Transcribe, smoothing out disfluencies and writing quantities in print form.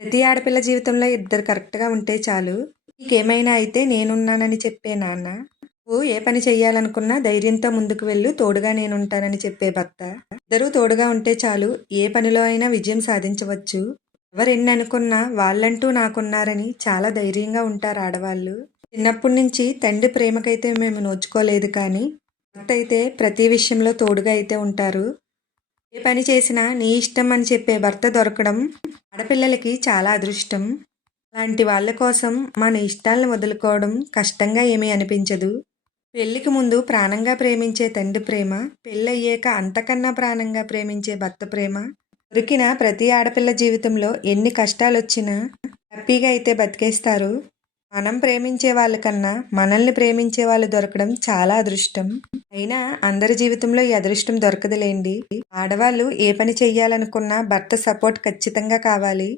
ప్రతి ఆడపిల్ల జీవితంలో ఇద్దరు కరెక్ట్‌గా ఉంటే చాలు. నీకేమైనా అయితే నేనున్నానని చెప్పే నాన్న. నువ్వు ఏ పని చెయ్యాలనుకున్నా ధైర్యంతో ముందుకు వెళ్ళు, తోడుగా నేనుంటానని చెప్పే భర్త. ఇద్దరూ తోడుగా ఉంటే చాలు, ఏ పనిలో అయినా విజయం సాధించవచ్చు. ఎవరెన్ననుకున్నా వాళ్ళంటూ నాకున్నారని చాలా ధైర్యంగా ఉంటారు ఆడవాళ్ళు. చిన్నప్పటి నుంచి తండ్రి ప్రేమకైతే మేము నోచుకోలేదు కానీ, భర్త అయితే ప్రతి విషయంలో తోడుగా అయితే ఉంటారు. ఏ పని చేసినా నీ ఇష్టం అని చెప్పే భర్త దొరకడం ఆడపిల్లలకి చాలా అదృష్టం. అలాంటి వాళ్ళ కోసం మన ఇష్టాలను వదులుకోవడం కష్టంగా ఏమీ అనిపించదు. పెళ్లికి ముందు ప్రాణంగా ప్రేమించే తండ్రి ప్రేమ, పెళ్ళయ్యాక అంతకన్నా ప్రాణంగా ప్రేమించే భర్త ప్రేమ, దొరికిన ప్రతి ఆడపిల్ల జీవితంలో ఎన్ని కష్టాలొచ్చినా హ్యాపీగా అయితే బతికేస్తారు. మనం ప్రేమించే వాళ్ళకన్నా మనల్ని ప్రేమించే వాళ్ళు దొరకడం చాలా అదృష్టం. అయినా అందరి జీవితంలో ఈ అదృష్టం దొరకదులేండి. ఆడవాళ్ళు ఏ పని చెయ్యాలనుకున్నా భర్త సపోర్ట్ ఖచ్చితంగా కావాలి.